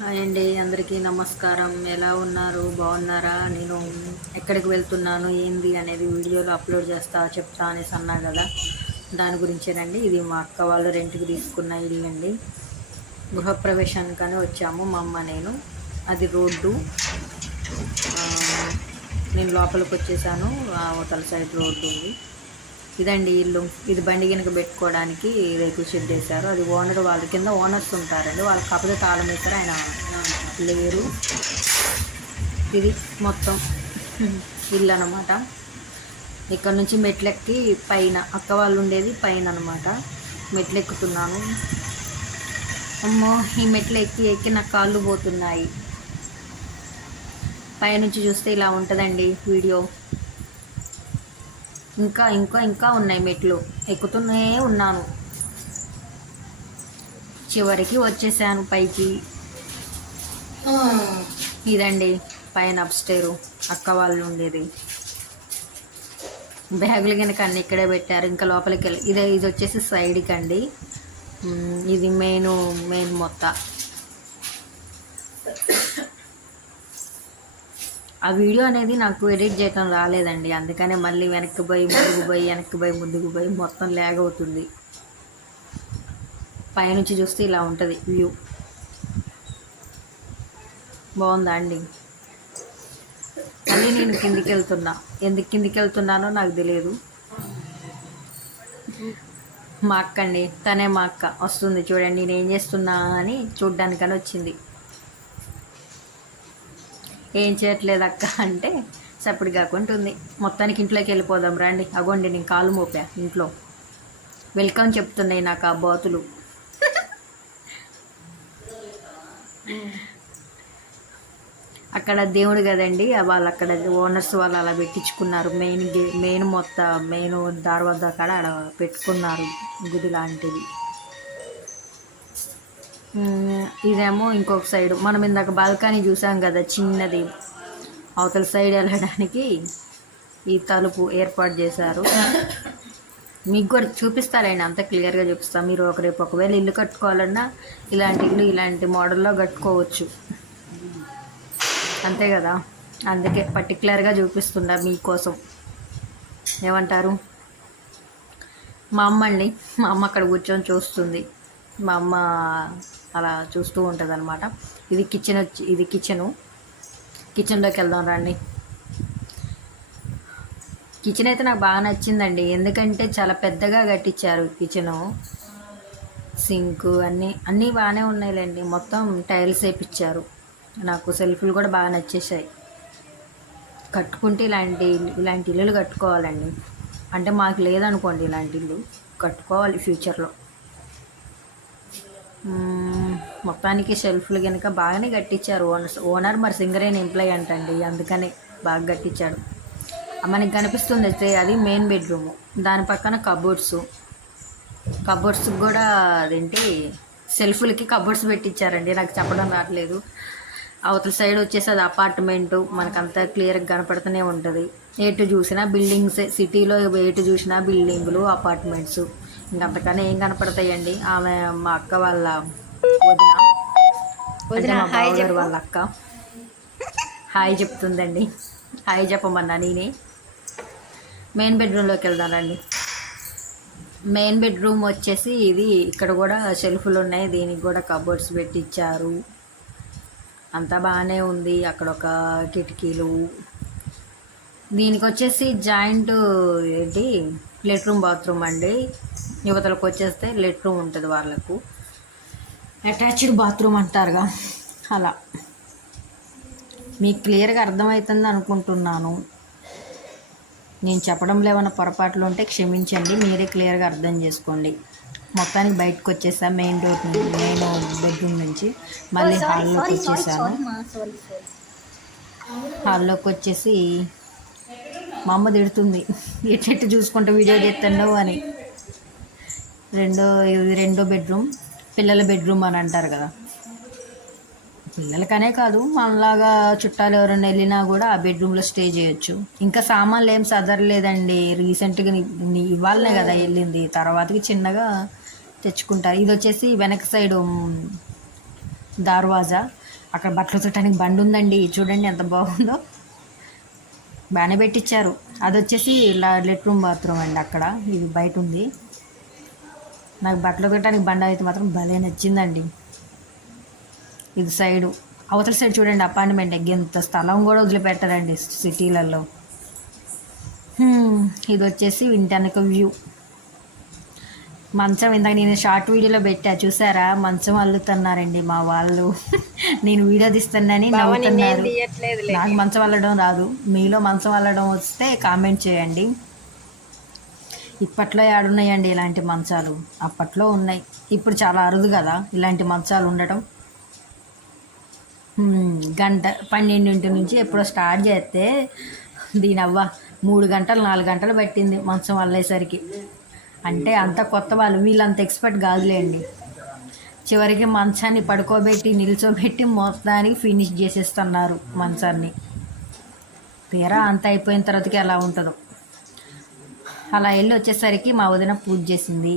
Hi అండి అందరికీ నమస్కారం. ఎలా ఉన్నారు? బాగున్నారా? నేను ఎక్కడికి వెళ్తున్నాను? ఏంది అనేది వీడియోలో అప్లోడ్ చేస్తా చెప్తా అనేసి అన్నా కదా. దాని గురించేనండి ఇది మా అక్క వాళ్ళు రెంట్కి తీసుకున్న ఇల్లు అండి. గృహప్రవేశానికని వచ్చాము మా అమ్మ నేను. అది రోడ్డు. నేను లోపలికి వచ్చేసాను. ఆ అవతల సైడ్ రోడ్డు ఉంది. ఇదండి ఇల్లు. ఇది బండి కనుక పెట్టుకోవడానికి రేకుల షెడ్ వేశారు. అది ఓనర్ వాళ్ళ కింద ఓనర్స్ ఉంటారండి. వాళ్ళకి కాకపోతే తాళం వేస్తారు ఆయన లేరు. ఇది మొత్తం ఇల్లు అనమాట ఇక్కడ నుంచి మెట్లెక్కి పైన అక్క వాళ్ళు ఉండేది పైన అనమాట మెట్లు ఎక్కుతున్నాను అమ్మో ఈ మెట్లు ఎక్కి ఎక్కి నా కాళ్ళు పోతున్నాయి. పైనుంచి చూస్తే ఇలా ఉంటుందండి వీడియో. ఇంకా ఇంకా ఇంకా ఉన్నాయి మెట్లు. ఎక్కుతూనే ఉన్నాను. చివరికి వచ్చేసాను పైకి. ఇదండి పైన అప్స్టేరు అక్క వాళ్ళు ఉండేది. బ్యాగులు కనుక అన్ని ఇక్కడే పెట్టారు. ఇంకా లోపలికి వెళ్ళి ఇదే ఇది వచ్చేసి సైడ్కి అండి ఇది మెయిన్ మెయిన్ మొత్తం. ఆ వీడియో అనేది నాకు ఎడిట్ చేయటం రాలేదండి. అందుకనే మళ్ళీ వెనక్కి పోయి ముందుకు పోయి వెనక్కి పోయి ముందుకు పోయి మొత్తం ల్యాగ్ అవుతుంది. పైనుంచి చూస్తే ఇలా ఉంటుంది వ్యూ. బాగుందా అండి? మళ్ళీ నేను కిందికి వెళ్తున్నా ఎందుకు కిందికి వెళ్తున్నానో నాకు తెలియదు. మా అక్క అండి. తనే మా అక్క. వస్తుంది చూడండి నేను ఏం చేస్తున్నా అని చూడ్డానికని వచ్చింది. ఏం చేయట్లేదు అక్క అంటే సప్పుడు కాకుంటుంది. మొత్తానికి ఇంట్లోకి వెళ్ళిపోదాం రండి. అగోండి నేను కాలు మోపా ఇంట్లో. వెల్కమ్ చెప్తున్నాయి నాకు ఆ బాతులు. అక్కడ దేవుడు కదండి వాళ్ళు అక్కడ ఓనర్స్ వాళ్ళు అలా పెట్టించుకున్నారు. మెయిన్ గే మెయిన్ మొత్తం మెయిన్ దారి వద్ద అక్కడ అక్కడ పెట్టుకున్నారు గుడి లాంటిది. ఇదేమో ఇంకొక సైడ్. మనం ఇందాక బాల్కనీ చూసాం కదా చిన్నది. అవతల సైడ్ వెళ్ళడానికి ఈ తలుపు ఏర్పాటు చేశారు. మీకు కూడా చూపిస్తారండి అంత క్లియర్గా చూపిస్తాను మీరు ఒక రేపు ఒకవేళ ఇల్లు కట్టుకోవాలన్నా ఇలాంటి ఇల్లు ఇలాంటి మోడల్లో కట్టుకోవచ్చు. అంతే కదా? అందుకే పర్టికులర్గా చూపిస్తున్నా మీకోసం. ఏమంటారు? మా అమ్మ అండి. మా అమ్మ అక్కడ కూర్చొని చూస్తుంది. మా అమ్మ అలా చూస్తూ ఉంటుంది అనమాట ఇది కిచెన్ వచ్చి ఇది కిచెను కిచెన్లోకి వెళ్దాం రండి. కిచెన్ అయితే నాకు బాగా నచ్చిందండి. ఎందుకంటే చాలా పెద్దగా కట్టించారు కిచెను సింక్ అన్నీ అన్నీ బాగానే ఉన్నాయిలేండి. మొత్తం టైల్స్ వేపించారు నాకు సెల్ఫ్లు కూడా బాగా నచ్చేసాయి కట్టుకుంటే ఇలాంటి ఇలాంటి ఇల్లులు కట్టుకోవాలండి. అంటే మాకు లేదనుకోండి ఇలాంటి ఇల్లు. కట్టుకోవాలి ఫ్యూచర్లో మొత్తానికి షెల్ఫ్లు కనుక బాగానే కట్టించారు. ఓనర్ ఓనర్ మరి సింగరేన్ ఎంప్లాయ్ అంటండి. అందుకని బాగా కట్టించాడు. మనకి కనిపిస్తుంది అయితే అది మెయిన్ బెడ్రూమ్. దాని పక్కన కబోర్డ్స్. కబోర్డ్స్ కూడా అదేంటి సెల్ఫ్లకి కబోర్డ్స్ పెట్టించారండి. నాకు చెప్పడం రావట్లేదు. అవతల సైడ్ వచ్చేసి అది అపార్ట్మెంటు. మనకంతా క్లియర్గా కనపడుతూనే ఉంటుంది. ఎటు చూసినా బిల్డింగ్స్. సిటీలో ఎటు చూసినా బిల్డింగులు అపార్ట్మెంట్స్. ఇంకంతకన్నా ఏం కనపడతాయండి? ఆమె మా అక్క వాళ్ళ వదిన. బావగారు వాళ్ళ అక్క. హాయ్ చెప్తుందండి. హాయ్ చెప్పమన్నా నేనే. మెయిన్ బెడ్రూమ్లోకి వెళ్దానండి మెయిన్ బెడ్రూమ్ వచ్చేసి ఇది ఇక్కడ కూడా షెల్ఫ్లు ఉన్నాయి. దీనికి కూడా కబోర్డ్స్ పెట్టించారు అంతా బాగానే ఉంది. అక్కడ ఒక కిటికీలు. దీనికి వచ్చేసి జాయింట్ ఏంటి? లెట్రూమ్ బాత్రూమ్ అండి. యువతలకు వచ్చేస్తే లెట్రూమ్ ఉంటుంది వాళ్ళకు. అటాచ్డ్ బాత్రూమ్ అంటారుగా. అలా. మీకు క్లియర్గా అర్థమవుతుంది అనుకుంటున్నాను. నేను చెప్పడంలో ఏమైనా పొరపాట్లు ఉంటే క్షమించండి మీరే క్లియర్గా అర్థం చేసుకోండి. మొత్తానికి బయటకు వచ్చేసా మెయిన్ డోర్ మెయిన్ బెడ్రూమ్ నుంచి మళ్ళీ హాల్లోకి వచ్చేసాను. హాల్లోకి వచ్చేసి మా అమ్మ తిడుతుంది ఎట్లెట్టు చూసుకుంటూ వీడియో చేస్తున్నావు అని. రెండో ఇది రెండో బెడ్రూమ్. పిల్లల బెడ్రూమ్ అని అంటారు కదా. పిల్లలకనే కాదు మనలాగా చుట్టాలు ఎవరైనా వెళ్ళినా కూడా ఆ బెడ్రూమ్లో స్టే చేయొచ్చు. ఇంకా సామాన్లు ఏం సదరలేదండి. రీసెంట్గా ఇవ్వాలనే కదా వెళ్ళింది. తర్వాతకి చిన్నగా తెచ్చుకుంటారు. ఇది వచ్చేసి వెనక సైడ్ దార్వాజా. అక్కడ బట్టలు ఉతకడానికి బండి ఉందండి. చూడండి ఎంత బాగుందో. బాగానే పెట్టించారు అది వచ్చేసి లెట్ రూమ్ బాత్రూమ్ అండి అక్కడ. ఇది బయట ఉంది. నాకు బట్టలు ఉతకడానికి బండి అయితే మాత్రం భలే నచ్చిందండి. ఇది సైడు. అవతల సైడ్ చూడండి అపార్ట్మెంట్ ఎంత స్థలం కూడా వదిలిపెట్టారండి సిటీలలో. ఇది వచ్చేసి ఇంటనక వ్యూ. మంచం ఇందాక నేను షార్ట్ వీడియోలో పెట్టా చూసారా? మంచం అల్లుతున్నారండి మా వాళ్ళు. నేను వీడియో తీస్తున్నానని నవ్వుతున్నారు. నాకు మంచం అల్లడం రాదు. మీలో మంచం అల్లడం వస్తే కామెంట్ చేయండి. ఇప్పట్లో ఏడున్నాయండి ఇలాంటి మంచాలు. అప్పట్లో ఉన్నాయి. ఇప్పుడు చాలా అరుదు కదా ఇలాంటి మంచాలు ఉండటం. గంట పన్నెండింటి నుంచి ఎప్పుడో స్టార్ట్ చేస్తే దీని అవ్వ మూడు గంటలు నాలుగు గంటలు పట్టింది మంచం అల్లేసరికి. అంటే అంత కొత్త వాళ్ళు వీళ్ళంత ఎక్స్పర్ట్ కాదులేండి. చివరికి మంచాన్ని పడుకోబెట్టి నిల్చోబెట్టి మొత్తానికి ఫినిష్ చేసేస్తున్నారు మంచాన్ని. తీరా అంత అయిపోయిన తర్వాతకి ఎలా ఉంటుందో. అలా వెళ్ళి వచ్చేసరికి మా వదిన పూజ చేసింది.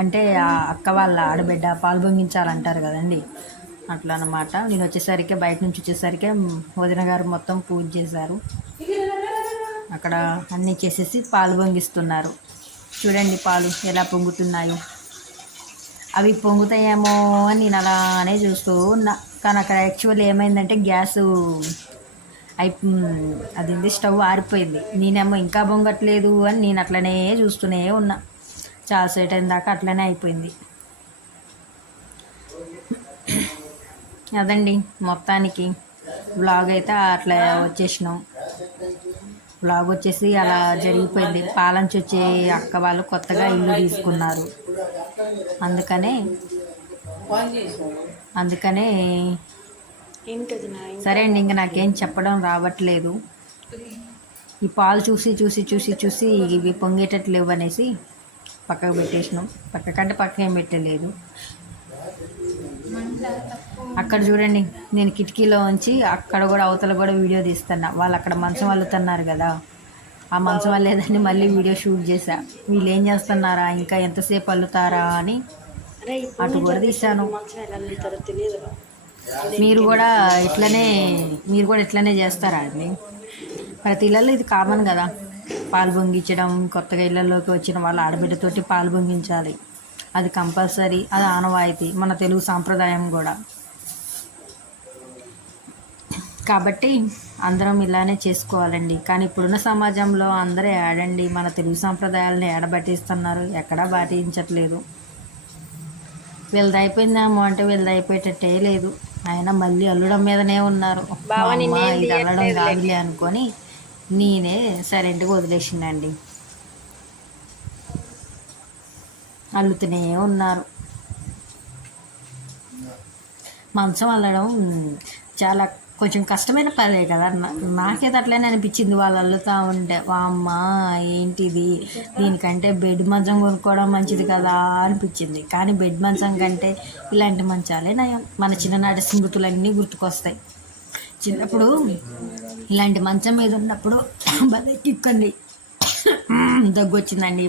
అంటే ఆ అక్క వాళ్ళ ఆడబిడ్డ పాల్పొంగించాలంటారు కదండి. అట్లా అన్నమాట. నేను వచ్చేసరికి బయట నుంచి వచ్చేసరికి వదిన గారు మొత్తం పూజ చేశారు. అక్కడ అన్నీ చేసేసి పాలు పొంగిస్తున్నారు. చూడండి పాలు ఎలా పొంగుతున్నాయో. అవి పొంగుతాయేమో అని నేను అలానే చూస్తూ ఉన్నా. కానీ అక్కడ యాక్చువల్ ఏమైందంటే గ్యాస్ అయి అది స్టవ్ ఆరిపోయింది. నేనేమో ఇంకా బొంగట్లేదు అని నేను అట్లనే చూస్తూనే ఉన్నా. చాలా సేట్ అయిన దాకా అట్లనే అయిపోయింది. అదండి మొత్తానికి. బ్లాగ్ అయితే అట్లా వచ్చేసినాం. బ్లాగ్ వచ్చేసి అలా జరిగిపోయింది. పాలంచి వచ్చే అక్క వాళ్ళు కొత్తగా ఇల్లు తీసుకున్నారు. అందుకనే అందుకనే సరే అండి ఇంకా నాకేం చెప్పడం రావట్లేదు. ఈ పాలు చూసి చూసి చూసి చూసి ఇవి పొంగేటట్లేవు అనేసి పక్కకు పెట్టేసినాం. పక్కకంటే పక్కన ఏం పెట్టలేదు. అక్కడ చూడండి నేను కిటికీలో ఉంచి అక్కడ కూడా అవతల కూడా వీడియో తీస్తున్నా. వాళ్ళు అక్కడ మంచం అల్లుతున్నారు కదా. ఆ మంచం లేదని మళ్ళీ వీడియో షూట్ చేశా. వీళ్ళు ఏం చేస్తున్నారా? ఇంకా ఎంతసేపు అల్లుతారా అని అటు కూడా తీశాను. మీరు కూడా ఇట్లనే మీరు కూడా ఇట్లనే చేస్తారా అండి? ప్రతి ఇళ్ళల్లో ఇది కామన్ కదా. పాలు పొంగించడం కొత్తగా ఇళ్ళల్లోకి వచ్చిన వాళ్ళ ఆడబిడ్డతోటి పాలు పొంగించాలి. అది కంపల్సరీ అది ఆనవాయితీ మన తెలుగు సాంప్రదాయం కూడా. కాబట్టి అందరం ఇలానే చేసుకోవాలండి. కానీ ఇప్పుడున్న సమాజంలో అందరూ ఏడండి మన తెలుగు సాంప్రదాయాలను ఏడబట్టిస్తున్నారు. ఎక్కడా పాటించట్లేదు వీళ్ళది అయిపోయిందేమో అంటే వీళ్ళది అయిపోయేటట్టే లేదు. ఆయన మళ్ళీ అల్లడం మీదనే ఉన్నారు. అమ్మా, ఇది అల్లడం కాదులే అనుకొని నేనే సైలెంట్గా వదిలేసిండండి అల్లుతూనే ఉన్నారు. మంచం అల్లడం చాలా కొంచెం కష్టమైన పదే కదా. నా- నాకైతే అట్లనే అనిపించింది వాళ్ళు అల్లుతా ఉంటే. వామ్మ ఏంటిది? దీనికంటే బెడ్ మంచం కొనుక్కోవడం మంచిది కదా అనిపించింది. కానీ బెడ్ మంచం కంటే ఇలాంటి మంచాలే నయం. మన చిన్ననాటి స్మృతులన్నీ గుర్తుకొస్తాయి. చిన్నప్పుడు ఇలాంటి మంచం మీద ఉన్నప్పుడు భలే కిక్కండి. దగ్గు వచ్చిందండి